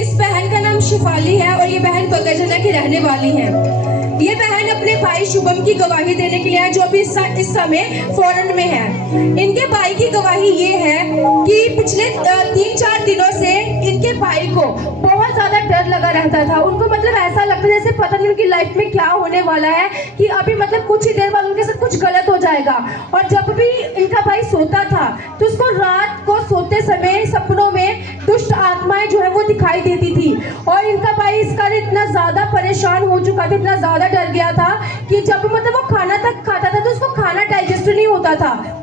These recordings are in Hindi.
इस बहन का नाम शिफाली है और ये बहन बगरजना की रहने वाली है। ये बहन अपने भाई शुभम की गवाही देने के लिए है, जो भी इस समय फॉरेन में है। इनके भाई की गवाही ये है कि पिछले 3-4 दिनों से इनके भाई को बहुत ज्यादा डर लगा रहता था। उनको मतलब ऐसा लगता है जैसे पता नहीं उनकी लाइफ में क्या होने वाला है, कि अभी मतलब कुछ ही देर बाद उनके साथ कुछ गलत हो जाएगा। और जब भी इनका भाई सोता था तो उसको रात को सोते समय सपनों में दुष्ट आत्माएं जो है वो दिखाई देती थी। और इनका भाई इस कारण इतना ज्यादा परेशान हो चुका था, इतना ज्यादा डर गया था कि जब मतलब वो खाना तक खाता था तो उसको खाना डाइजेस्ट नहीं होता था।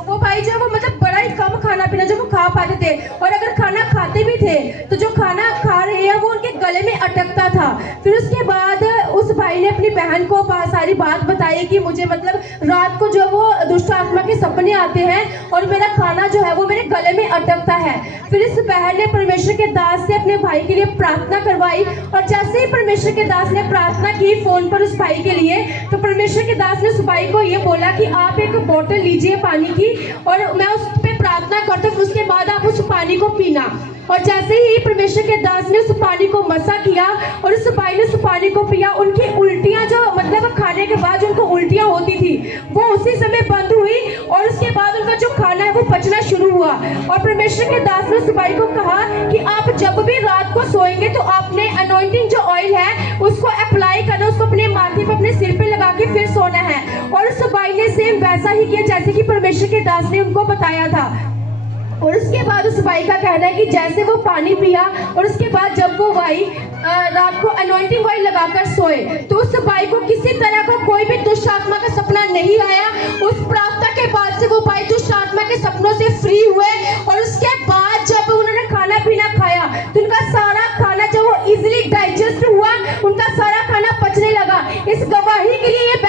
वो भाई जो है वो मतलब बड़ा ही कम खाना पीना जो वो खा पाते थे, और अगर खाना खाते भी थे तो जो खाना खा रहे हैं वो उनके गले में अटकता था। फिर उसके बाद उस भाई ने अपनी बहन को सारी बात बताई कि मुझे मतलब रात को जो वो दुष्ट आत्मा के सपने आते हैं और मेरा खाना जो है वो मेरे गले में अटकता है। फिर इस बहन ने परमेश्वर के दास से अपने भाई के लिए प्रार्थना करवाई, और जैसे ही परमेश्वर के दास ने प्रार्थना की फोन पर उस भाई के लिए, तो परमेश्वर के दास ने उस भाई को ये बोला कि आप एक बोतल लीजिए पानी की और मैं उस पे प्रार्थना करता हूँ, उसके बाद आप उस पानी को पीना। और जैसे ही परमेश्वर के दास ने उस पानी को मसा किया और उस भाई ने उस पानी को पिया, उनकी उल्टियां जो मतलब खाने के बाद जो उनको उल्टियां होती थी वो उसी समय बंद हुई, और उसके बाद उनका जो खाना है वो पचना शुरू हुआ। और परमेश्वर के दास ने उस भाई को कहा कि आप जब भी रात को सोएंगे तो आपने अनॉइंटिंग जो ऑयल है उसको अप्लाई करना, उसको अपने माथे पे अपने सिर पे लगा के फिर सोना है। और उस भाई ने सेम वैसा ही किया जैसे कि परमेश्वर के दास ने उनको बताया था। और उसके बाद उस भाई का कहना है कि जैसे वो पानी पिया और उसके बाद जब वो भाई रात को अनॉइंटिंग ऑयल लगाकर सोए तो उस भाई को किसी तरह का कोई भी दुष्ट आत्मा का सपना नहीं आया। उस प्रार्थना के बाद से वो भाई दुष्ट आत्मा के सपनों से फ्री हुए, और उसके बाद जब उन्होंने खाना पीना खाया तो उनका सारा खाना जो वो इजीली डाइजेस्ट हुआ, उनका सारा खाना पचने लगा। इस गवाही के लिए ये